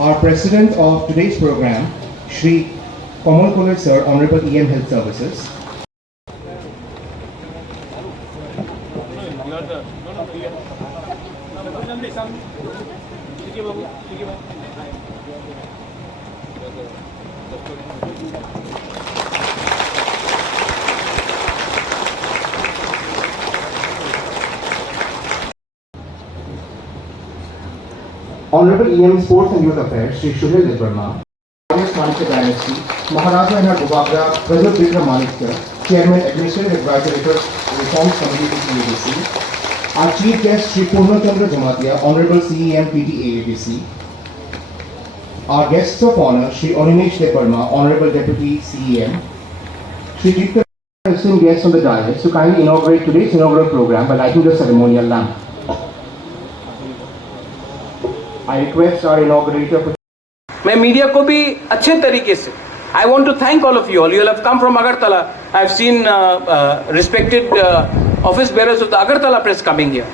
Our president of today's program, Shri Kamal Kollar Sir, Honorable EM Health Services. Honorable EM Sports and Youth Affairs, Shri Shuhil Verma, Manikya Dynasty, Maharaja and her Bubabra, Pradut Vikram Manikya, Chairman, Administrative Advisory to Reforms Committee to AABC, our Chief Guest, Shri Purna Chandra Jamatia, Honorable CEM PT AABC, our guests of honor, Shri Animesh Deparma, Honorable Deputy CEM, Shri Dikta, esteemed guests on the dais, to kindly inaugurate today's inaugural program by lighting the ceremonial lamp. I request our inaugurator. मैं media को भी अच्छे तरीके से I want to thank all of you all. You all have come from Agartala. I have seen respected office bearers of the Agartala press coming here.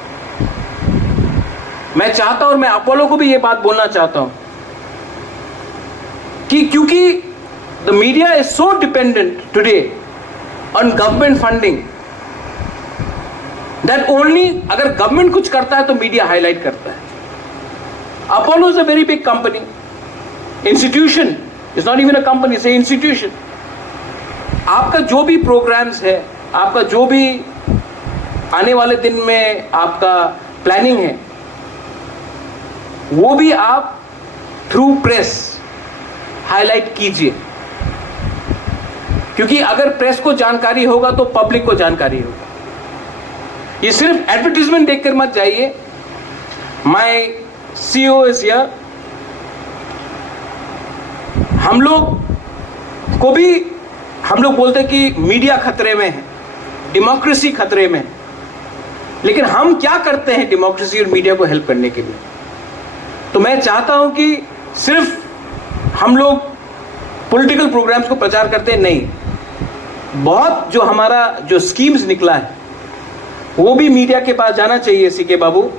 मैं चाहता हूं और मैं अपोलो को भी ये बात बोलना चाहता हूं कि क्योंकि the media is so dependent today on government funding that only अगर government कुछ करता है तो media highlight करता है. Apollo is a very big company. Institution. It's not even a company, it's an institution. आपका जो भी प्रोग्राम्स है, आपका जो भी आने वाले दिन में आपका प्लानिंग है, वो भी आप थ्रू प्रेस हाईलाइट कीजिए. क्योंकि अगर प्रेस को जानकारी होगा तो पब्लिक को जानकारी होगा. ये सिर्फ एडवर्टीजमेंट देखकर मत जाइए. My CEO is here. हम लोग बोलते हैं कि मीडिया खतरे में है, डेमोक्रेसी खतरे में है, लेकिन हम क्या करते हैं डेमोक्रेसी और मीडिया को हेल्प करने के लिए? तो मैं चाहता हूं कि सिर्फ हम लोग पॉलिटिकल प्रोग्राम्स को प्रचार करते हैं नहीं, बहुत जो हमारा जो स्कीम्स निकला है वो भी मीडिया के पास जाना चाहिए. सीके बाबू,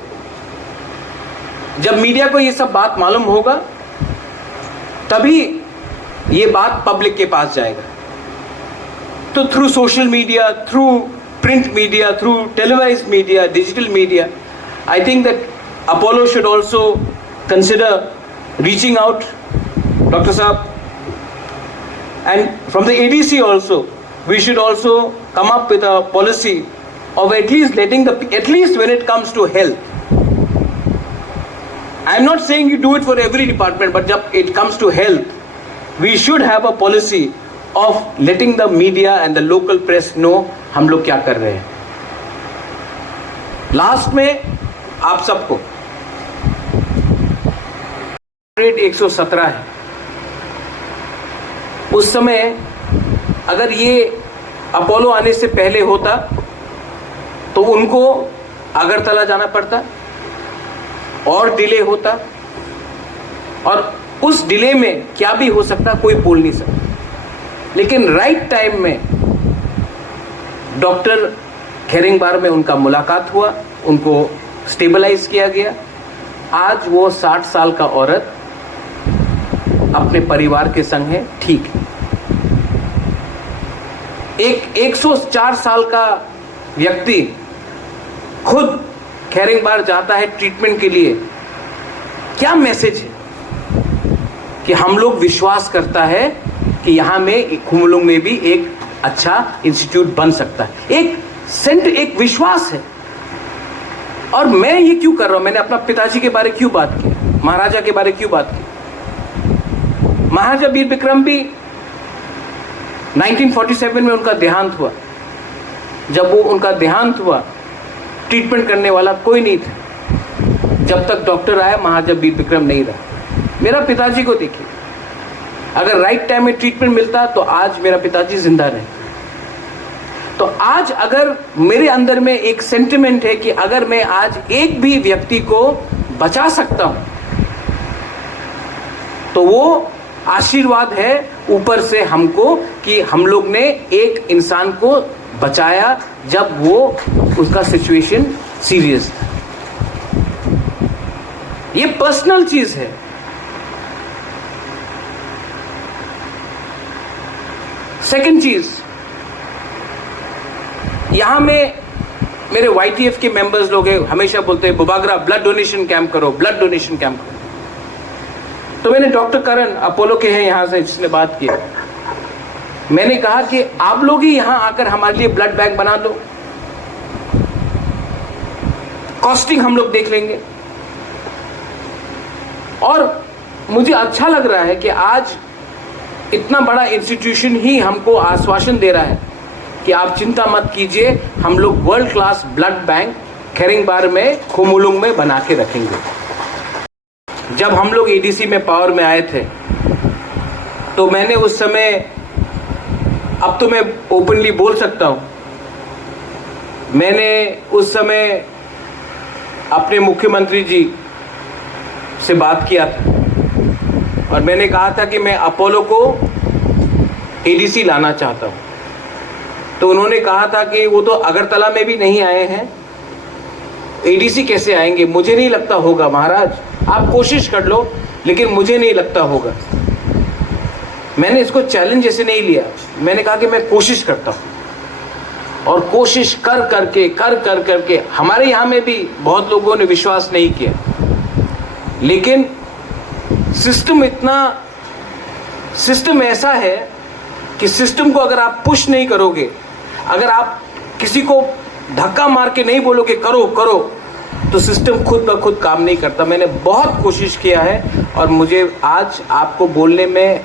जब मीडिया को ये सब बात मालूम होगा तभी ये बात पब्लिक के पास जाएगा. तो through social media, through print media, through televised media, digital media, I think that Apollo should also consider reaching out. Doctor साहब, and from the ADC also we should also come up with a policy of at least letting the at least when it comes to health. I am not saying you do it for every department, but जब it comes to health, we should have a policy of letting the media and the local press know हम लोग क्या कर रहे हैं. Last में आप सबको रेट 117 है. उस समय अगर ये अपोलो आने से पहले होता तो उनको अगरतला जाना पड़ता और डिले होता, और उस डिले में क्या भी हो सकता कोई बोल नहीं सकता. लेकिन राइट टाइम में डॉक्टर खेरिंगबार में उनका मुलाकात हुआ, उनको स्टेबलाइज किया गया. आज वो 60 साल का औरत अपने परिवार के संग है, ठीक है. एक 104 साल का व्यक्ति खुद खेरिंगबार जाता है ट्रीटमेंट के लिए. क्या मैसेज है कि हम लोग विश्वास करता है कि यहां में खुमलुंग में भी एक अच्छा इंस्टीट्यूट बन सकता है. एक विश्वास है. और मैं ये क्यों कर रहा हूं? मैंने अपना पिताजी के बारे क्यों बात की, महाराजा के बारे क्यों बात की? महाराजा वीर विक्रम भी 1947 में उनका देहांत हुआ. जब वो उनका देहांत हुआ ट्रीटमेंट करने वाला कोई नहीं था. जब तक डॉक्टर आया महाराजा वीर विक्रम नहीं रहा. मेरा पिताजी को देखिए, अगर राइट टाइम में ट्रीटमेंट मिलता तो आज मेरा पिताजी जिंदा रहे। तो आज अगर मेरे अंदर में एक सेंटिमेंट है कि अगर मैं आज एक भी व्यक्ति को बचा सकता हूं तो वो आशीर्वाद है ऊपर से हमको कि हम लोग ने एक इंसान को बचाया जब वो उसका सिचुएशन सीरियस था। ये पर्सनल चीज है। सेकंड चीज, यहां में मेरे YTF के मेंबर्स लोग हैं, हमेशा बोलते हैं बुबागरा ब्लड डोनेशन कैंप करो, ब्लड डोनेशन कैंप करो। तो मैंने डॉक्टर करण अपोलो के हैं यहां से, जिसने बात की, मैंने कहा कि आप लोग ही यहां आकर हमारे लिए ब्लड बैंक बना दो, कॉस्टिंग हम लोग देख लेंगे। और मुझे अच्छा लग रहा है कि आज इतना बड़ा इंस्टीट्यूशन ही हमको आश्वासन दे रहा है कि आप चिंता मत कीजिए, हम लोग वर्ल्ड क्लास ब्लड बैंक खेरिंगबार में खुमुलुंग में बना के रखेंगे। जब हम लोग ADC में पावर में आए थे तो मैंने उस समय, अब तो मैं ओपनली बोल सकता हूं, मैंने उस समय अपने मुख्यमंत्री जी से बात किया था और मैंने कहा था कि मैं अपोलो को ADC लाना चाहता हूं। तो उन्होंने कहा था कि वो तो अगरतला में भी नहीं आए हैं, ADC कैसे आएंगे? मुझे नहीं लगता होगा महाराज, आप कोशिश कर लो, लेकिन मुझे नहीं लगता होगा। मैंने इसको चैलेंज जैसे नहीं लिया, मैंने कहा कि मैं कोशिश करता हूं। और कोशिश कर करके हमारे यहां में भी बहुत लोगों ने विश्वास नहीं किया, लेकिन सिस्टम ऐसा है कि सिस्टम को अगर आप पुश नहीं करोगे, अगर आप किसी को धक्का मार के नहीं बोलोगे करो करो, तो सिस्टम खुद ब खुद काम नहीं करता। मैंने बहुत कोशिश किया है और मुझे आज आपको बोलने में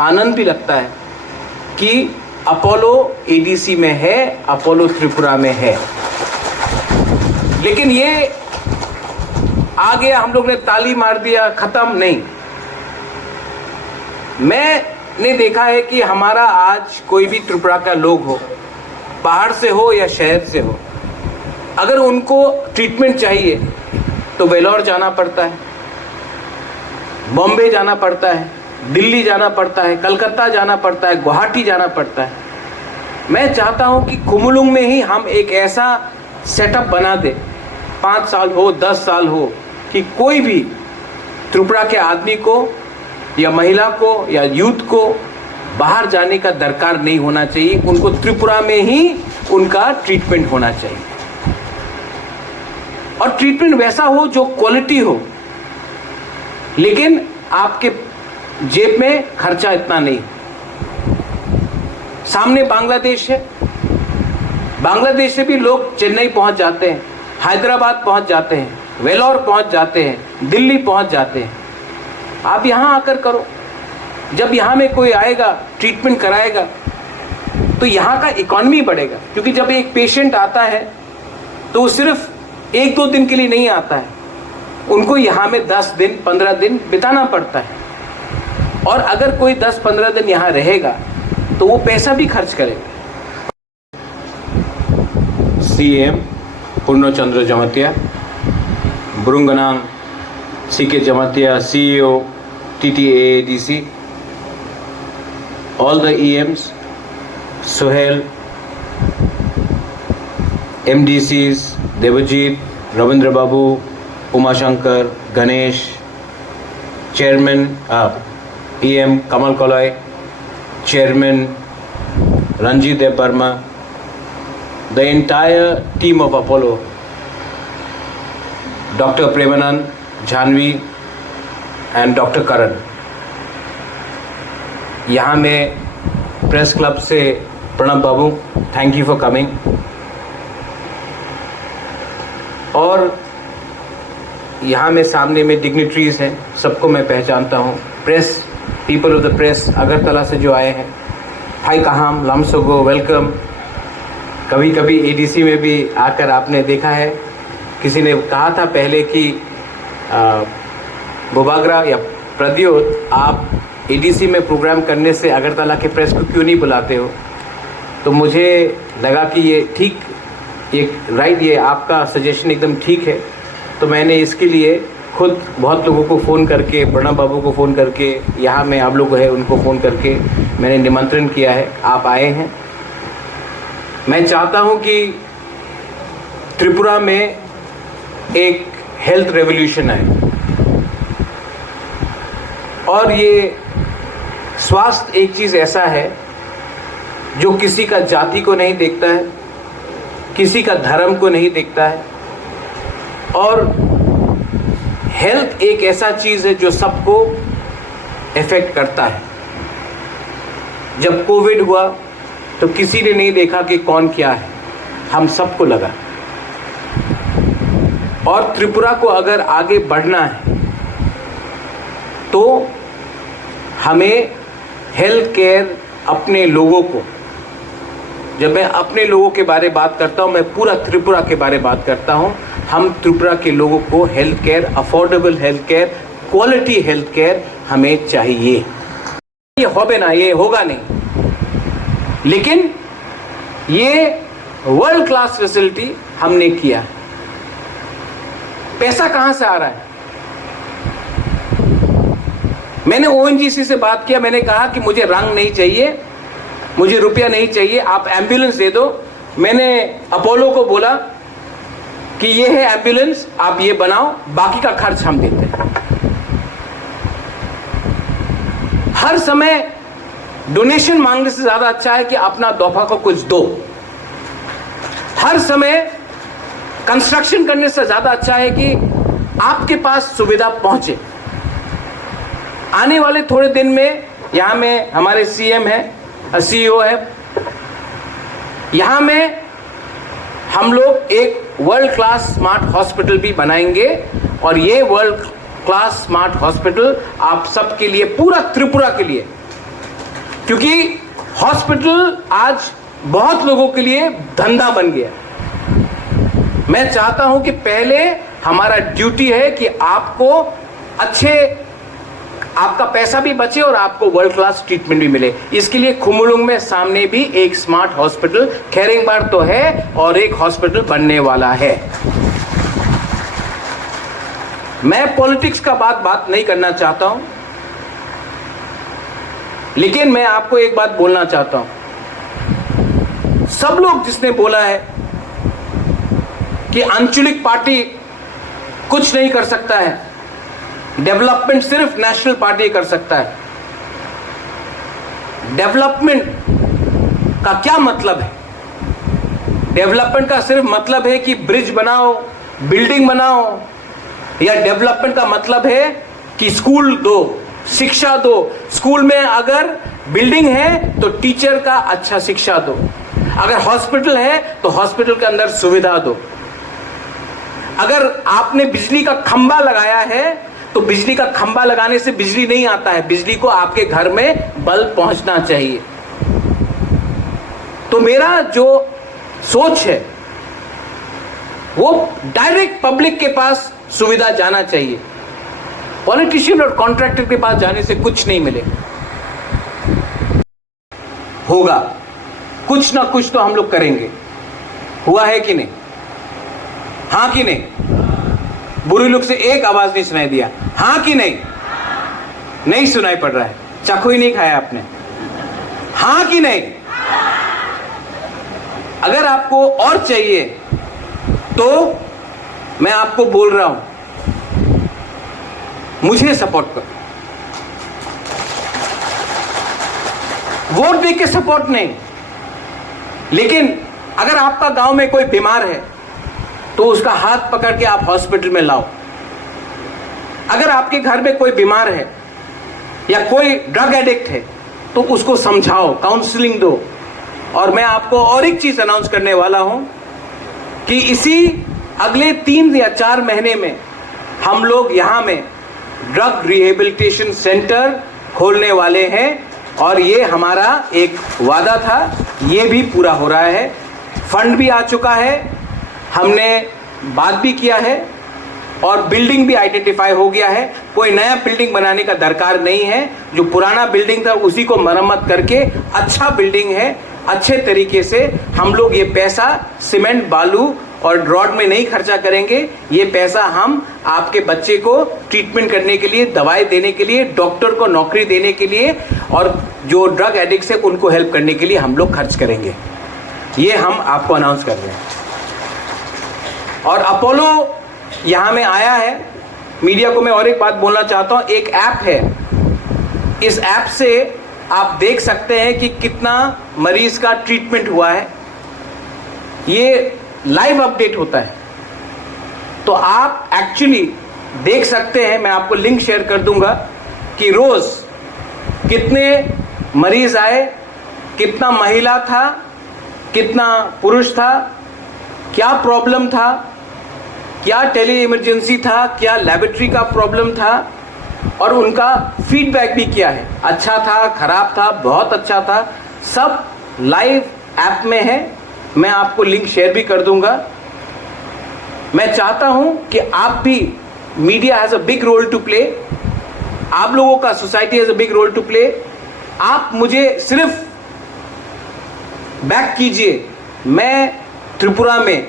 आनंद भी लगता है कि अपोलो ADC में है, अपोलो त्रिपुरा में है। लेकिन ये आ गया, हम लोग ने ताली मार दिया, खत्म नहीं। मैंने देखा है कि हमारा आज कोई भी त्रिपुरा का लोग हो, बाहर से हो या शहर से हो, अगर उनको ट्रीटमेंट चाहिए तो वेलोर जाना पड़ता है, बॉम्बे जाना पड़ता है, दिल्ली जाना पड़ता है, कलकत्ता जाना पड़ता है, गुवाहाटी जाना पड़ता है। मैं चाहता हूं कि खुमुलुंग में ही हम एक ऐसा सेटअप बना दे, 5 साल हो 10 साल हो, कि कोई भी त्रिपुरा के आदमी को या महिला को या यूथ को बाहर जाने का दरकार नहीं होना चाहिए, उनको त्रिपुरा में ही उनका ट्रीटमेंट होना चाहिए। और ट्रीटमेंट वैसा हो जो क्वालिटी हो, लेकिन आपके जेब में खर्चा इतना नहीं। सामने बांग्लादेश है, बांग्लादेश से भी लोग चेन्नई पहुंच जाते हैं, हैदराबाद पहुंच जाते हैं, वेलोर पहुंच जाते हैं, दिल्ली पहुंच जाते हैं। आप यहां आकर करो। जब यहां में कोई आएगा, ट्रीटमेंट कराएगा, तो यहां का इकोनॉमी बढ़ेगा। क्योंकि जब एक पेशेंट आता है तो वो सिर्फ 1-2 दिन के लिए नहीं आता है, उनको यहां में 10 दिन 15 दिन बिताना पड़ता है। और अगर कोई 10-15 दिन यहां रहेगा तो वो पैसा भी खर्च करेगा। CM Purnachandra Jamatia, ब्रुंगनांग CK Jamatia, CEO TTAADC, all the EMs, Sohail, MDCs, Devajit, Ravindra Babu, Uma Shankar, Ganesh, Chairman EM Kamal Kolai, Chairman Ranjit Dev Burma, the entire team of Apollo, Dr. Premanand, Janvi and Dr. Karan. यहाँ में press club से प्रणब बाबू, thank you for coming. और यहाँ में सामने में dignitaries हैं, सबको मैं पहचानता हूँ। Press, people of the press Agartala से जो आए हैं, हाई कहाम, लामसोगो, वेलकम। कभी कभी ADC में भी आकर आपने देखा है, किसी ने कहा था पहले कि बुबागरा या प्रद्योत आप एडीसी में प्रोग्राम करने से अगरतला के प्रेस को क्यों नहीं बुलाते हो, तो मुझे लगा कि ये ठीक, ये आपका सजेशन एकदम ठीक है। तो मैंने इसके लिए खुद बहुत लोगों को फ़ोन करके, प्रणब बाबू को फ़ोन करके, यहाँ में आप लोग है उनको फ़ोन करके मैंने निमंत्रण किया है, आप आए हैं। मैं चाहता हूँ कि त्रिपुरा में एक हेल्थ रेवोल्यूशन आए और ये स्वास्थ्य एक चीज़ ऐसा है जो किसी का जाति को नहीं देखता है, किसी का धर्म को नहीं देखता है, और हेल्थ एक ऐसा चीज़ है जो सबको इफेक्ट करता है। जब कोविड हुआ तो किसी ने नहीं देखा कि कौन क्या है, हम सबको लगा। और त्रिपुरा को अगर आगे बढ़ना है तो हमें हेल्थ केयर, अपने लोगों को, जब मैं अपने लोगों के बारे में बात करता हूं, मैं पूरा त्रिपुरा के बारे में बात करता हूं। हम त्रिपुरा के लोगों को health care, affordable health care, quality health care हमें चाहिए। ये होबे ना, ये होगा नहीं, लेकिन ये वर्ल्ड क्लास फैसिलिटी हमने किया। पैसा कहां से आ रहा है? मैंने ओएनजीसी से बात किया, मैंने कहा कि मुझे रंग नहीं चाहिए, मुझे रुपया नहीं चाहिए, आप एम्बुलेंस दे दो। मैंने अपोलो को बोला कि ये है एम्बुलेंस, आप ये बनाओ, बाकी का खर्च हम देते हैं। हर समय डोनेशन मांगने से ज्यादा अच्छा है कि अपना दोफा को कुछ दो। हर समय कंस्ट्रक्शन करने से ज्यादा अच्छा है कि आपके पास सुविधा पहुंचे। आने वाले थोड़े दिन में यहां में हमारे सीएम है, सीईओ है, यहां में हम लोग एक वर्ल्ड क्लास स्मार्ट हॉस्पिटल भी बनाएंगे, और ये वर्ल्ड क्लास स्मार्ट हॉस्पिटल आप सबके लिए, पूरा त्रिपुरा के लिए, क्योंकि हॉस्पिटल आज बहुत लोगों के लिए धंधा बन गया। मैं चाहता हूं कि पहले हमारा ड्यूटी है कि आपको आपका पैसा भी बचे और आपको वर्ल्ड क्लास ट्रीटमेंट भी मिले। इसके लिए खुमुलुंग में सामने भी एक स्मार्ट हॉस्पिटल, खेरिंगबार तो है और एक हॉस्पिटल बनने वाला है। मैं पॉलिटिक्स का बात नहीं करना चाहता हूं, लेकिन मैं आपको एक बात बोलना चाहता हूं। सब लोग जिसने बोला है कि आंचलिक पार्टी कुछ नहीं कर सकता है, डेवलपमेंट सिर्फ नेशनल पार्टी कर सकता है। डेवलपमेंट का क्या मतलब है? डेवलपमेंट का सिर्फ मतलब है कि ब्रिज बनाओ, बिल्डिंग बनाओ, या डेवलपमेंट का मतलब है कि स्कूल दो, शिक्षा दो। स्कूल में अगर बिल्डिंग है तो टीचर का अच्छा शिक्षा दो, अगर हॉस्पिटल है तो हॉस्पिटल के अंदर सुविधा दो। अगर आपने बिजली का खंभा लगाया है तो बिजली का खंभा लगाने से बिजली नहीं आता है, बिजली को आपके घर में बल्ब पहुंचना चाहिए। तो मेरा जो सोच है वो डायरेक्ट पब्लिक के पास सुविधा जाना चाहिए। पॉलिटिशियन और कॉन्ट्रैक्टर के पास जाने से कुछ नहीं मिले। होगा कुछ ना कुछ तो हम लोग करेंगे। हुआ है कि नहीं? हाँ कि नहीं? बुरी लोग से एक आवाज नहीं सुनाई दिया। हाँ कि नहीं? नहीं सुनाई पड़ रहा है, चाकू ही नहीं खाया आपने। हाँ कि नहीं? अगर आपको और चाहिए तो मैं आपको बोल रहा हूं, मुझे सपोर्ट करो। वोट दे के सपोर्ट नहीं, लेकिन अगर आपका गांव में कोई बीमार है तो उसका हाथ पकड़ के आप हॉस्पिटल में लाओ। अगर आपके घर में कोई बीमार है या कोई ड्रग एडिक्ट है तो उसको समझाओ, काउंसलिंग दो। और मैं आपको और एक चीज अनाउंस करने वाला हूं कि इसी अगले 3 या 4 महीने में हम लोग यहां में ड्रग रिहेबिलिटेशन सेंटर खोलने वाले हैं, और ये हमारा एक वादा था, ये भी पूरा हो रहा है। फंड भी आ चुका है, हमने बात भी किया है, और बिल्डिंग भी आइडेंटिफाई हो गया है। कोई नया बिल्डिंग बनाने का दरकार नहीं है, जो पुराना बिल्डिंग था उसी को मरम्मत करके अच्छा बिल्डिंग है, अच्छे तरीके से हम लोग ये पैसा सीमेंट बालू और रॉड में नहीं खर्चा करेंगे। ये पैसा हम आपके बच्चे को ट्रीटमेंट करने के लिए, दवाई देने के लिए, डॉक्टर को नौकरी देने के लिए और जो ड्रग एडिक्ट्स है उनको हेल्प करने के लिए हम लोग खर्च करेंगे। ये हम आपको अनाउंस कर रहे हैं। और अपोलो यहां में आया है, मीडिया को मैं और एक बात बोलना चाहता हूं, एक ऐप है, इस ऐप से आप देख सकते हैं कि कितना मरीज का ट्रीटमेंट हुआ है, ये लाइव अपडेट होता है। तो आप एक्चुअली देख सकते हैं, मैं आपको लिंक शेयर कर दूंगा कि रोज कितने मरीज आए, कितना महिला था, कितना पुरुष था, क्या प्रॉब्लम था, क्या टेली इमरजेंसी था, क्या लेबोरेटरी का प्रॉब्लम था और उनका फीडबैक भी क्या है, अच्छा था, खराब था, बहुत अच्छा था, सब लाइव ऐप में है। मैं आपको लिंक शेयर भी कर दूंगा। मैं चाहता हूं कि आप भी, media has a big role to play, आप लोगों का, society has a big role to play. आप मुझे सिर्फ बैक कीजिए। मैं त्रिपुरा में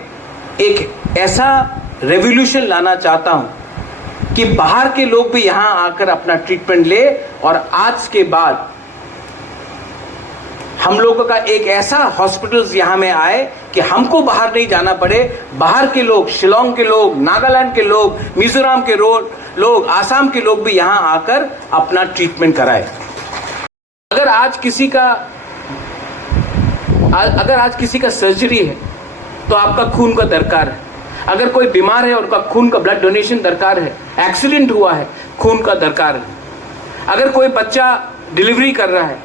एक ऐसा रेवोल्यूशन लाना चाहता हूं कि बाहर के लोग भी यहां आकर अपना ट्रीटमेंट ले और आज के बाद हम लोगों का एक ऐसा हॉस्पिटल्स यहां में आए कि हमको बाहर नहीं जाना पड़े। बाहर के लोग, शिलोंग के लोग, नागालैंड के लोग, मिजोरम के लोग, आसाम के लोग भी यहां आकर अपना ट्रीटमेंट कराए। अगर आज किसी का सर्जरी है तो आपका खून का दरकार है। अगर कोई बीमार है और उनका खून का ब्लड डोनेशन दरकार है, एक्सीडेंट हुआ है, खून का दरकार है। अगर कोई बच्चा डिलीवरी कर रहा है,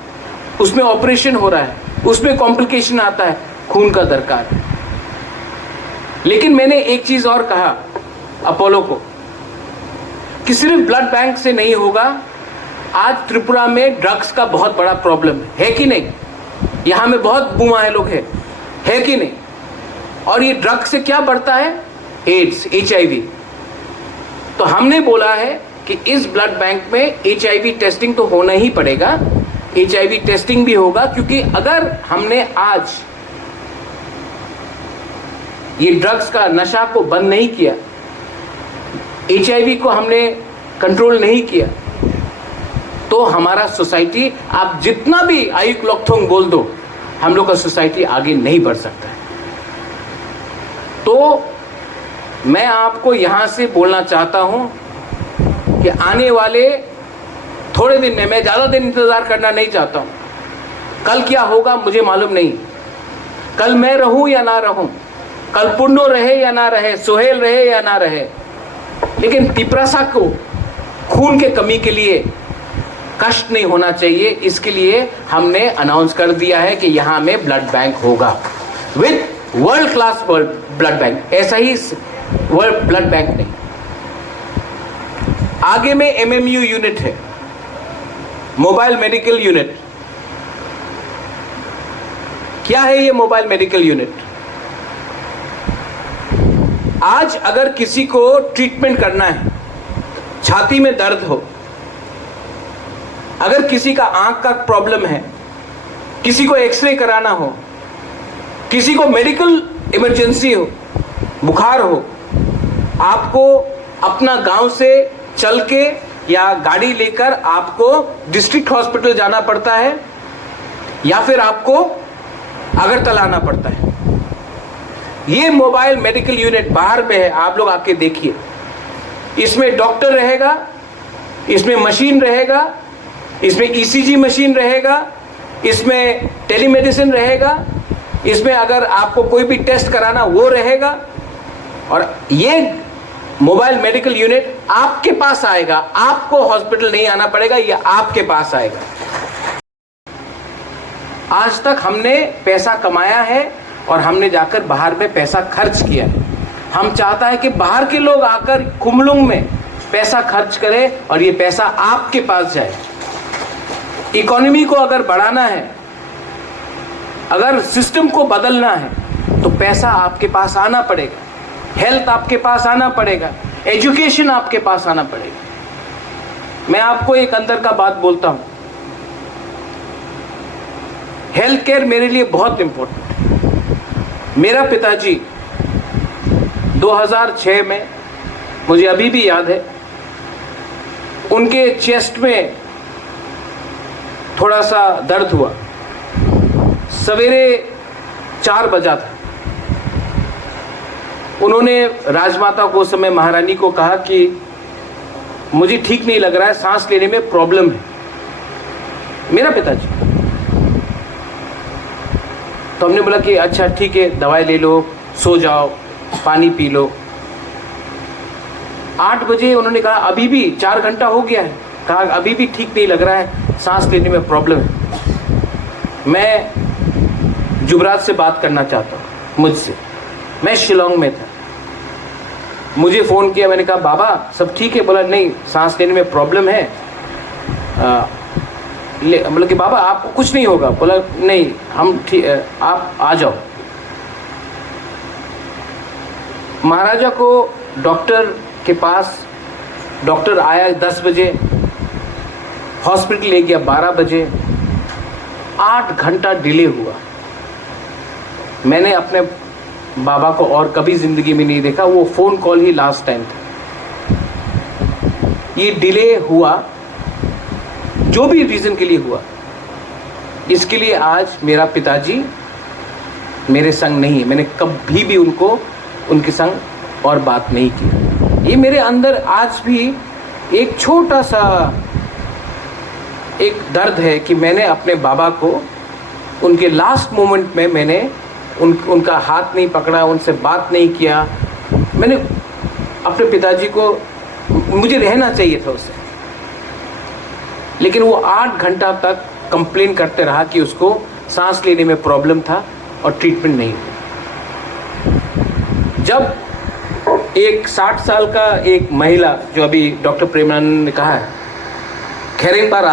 उसमें ऑपरेशन हो रहा है, उसमें कॉम्प्लिकेशन आता है, खून का दरकार है। लेकिन मैंने एक चीज और कहा अपोलो को कि सिर्फ ब्लड बैंक से नहीं होगा। आज त्रिपुरा में ड्रग्स का बहुत बड़ा प्रॉब्लम है कि नहीं? यहां में बहुत बुमाए लोग है कि नहीं? और ये ड्रग्स से क्या बढ़ता है? AIDS, HIV। तो हमने बोला है कि इस ब्लड बैंक में HIV टेस्टिंग तो होना ही पड़ेगा। HIV टेस्टिंग भी होगा, क्योंकि अगर हमने आज ये ड्रग्स का नशा को बंद नहीं किया, HIV को हमने कंट्रोल नहीं किया, तो हमारा सोसाइटी, आप जितना भी आयुक लोकथोंग बोल दो, हम लोग का सोसाइटी आगे नहीं बढ़ सकता है। तो मैं आपको यहां से बोलना चाहता हूं कि आने वाले थोड़े दिन में, मैं ज्यादा दिन इंतजार करना नहीं चाहता हूं। कल क्या होगा मुझे मालूम नहीं। कल मैं रहूं या ना रहूं, कल पुन्नो रहे या ना रहे, सोहेल रहे या ना रहे, लेकिन तिपरासा को खून के कमी के लिए कष्ट नहीं होना चाहिए। इसके लिए हमने अनाउंस कर दिया है कि यहां में ब्लड बैंक होगा with world class blood bank. ऐसा ही वर्ल्ड ब्लड बैंक नहीं। आगे में MMU यूनिट है, मोबाइल मेडिकल यूनिट। क्या है ये मोबाइल मेडिकल यूनिट? आज अगर किसी को ट्रीटमेंट करना है, छाती में दर्द हो, अगर किसी का आंख का प्रॉब्लम है, किसी को एक्सरे कराना हो, किसी को मेडिकल इमरजेंसी हो, बुखार हो, आपको अपना गांव से चल के या गाड़ी लेकर आपको डिस्ट्रिक्ट हॉस्पिटल जाना पड़ता है या फिर आपको अगरतला आना पड़ता है। ये मोबाइल मेडिकल यूनिट बाहर में है, आप लोग आके देखिए। इसमें डॉक्टर रहेगा, इसमें मशीन रहेगा, इसमें ECG मशीन रहेगा, इसमें टेलीमेडिसिन रहेगा, इसमें अगर आपको कोई भी टेस्ट कराना वो रहेगा। और ये मोबाइल मेडिकल यूनिट आपके पास आएगा, आपको हॉस्पिटल नहीं आना पड़ेगा, ये आपके पास आएगा। आज तक हमने पैसा कमाया है और हमने जाकर बाहर में पैसा खर्च किया है। हम चाहता है कि बाहर के लोग आकर कुमलुंग में पैसा खर्च करें और ये पैसा आपके पास जाए। इकोनॉमी को अगर बढ़ाना है, अगर सिस्टम को बदलना है, तो पैसा आपके पास आना पड़ेगा, हेल्थ आपके पास आना पड़ेगा, एजुकेशन आपके पास आना पड़ेगा। मैं आपको एक अंदर का बात बोलता हूं, हेल्थ केयर मेरे लिए बहुत इंपॉर्टेंट है। मेरा पिताजी 2006 में, मुझे अभी भी याद है, उनके चेस्ट में थोड़ा सा दर्द हुआ। सवेरे 4 बजा था। उन्होंने राजमाता को उस समय महारानी को कहा कि मुझे ठीक नहीं लग रहा है, सांस लेने में प्रॉब्लम है। मेरा पिताजी। तो हमने बोला कि अच्छा ठीक है, दवाई ले लो, सो जाओ, पानी पी लो। 8 बजे उन्होंने कहा अभी भी 4 घंटा हो गया है, कहा अभी भी ठीक नहीं लग रहा है, सांस लेने में प्रॉब्लम है। मैं जुबराज से बात करना चाहता हूँ, मुझसे। मैं शिलोंग में था। मुझे फ़ोन किया, मैंने कहा बाबा सब ठीक है? बोला नहीं, सांस लेने में प्रॉब्लम है। बोला कि बाबा आपको कुछ नहीं होगा? बोला नहीं, हम ठीक, आप आ जाओ। महाराजा को डॉक्टर के पास, डॉक्टर आया 10 बजे, हॉस्पिटल ले गया 12 बजे। 8 घंटा डिले हुआ। मैंने अपने बाबा को और कभी जिंदगी में नहीं देखा, वो फोन कॉल ही लास्ट टाइम था। ये डिले हुआ, जो भी रीजन के लिए हुआ, इसके लिए आज मेरा पिताजी मेरे संग नहीं है। मैंने कभी भी उनके संग और बात नहीं की। ये मेरे अंदर आज भी एक छोटा सा एक दर्द है कि मैंने अपने बाबा को उनके लास्ट मोमेंट में मैंने उनका हाथ नहीं पकड़ा, उनसे बात नहीं किया। मैंने अपने पिताजी को, मुझे रहना चाहिए था उससे, लेकिन वो 8 घंटा तक कंप्लेन करते रहा कि उसको सांस लेने में प्रॉब्लम था और ट्रीटमेंट नहीं हुआ। जब एक 60 साल का एक महिला, जो अभी डॉक्टर प्रेमानंद ने कहा है, खैर एक बार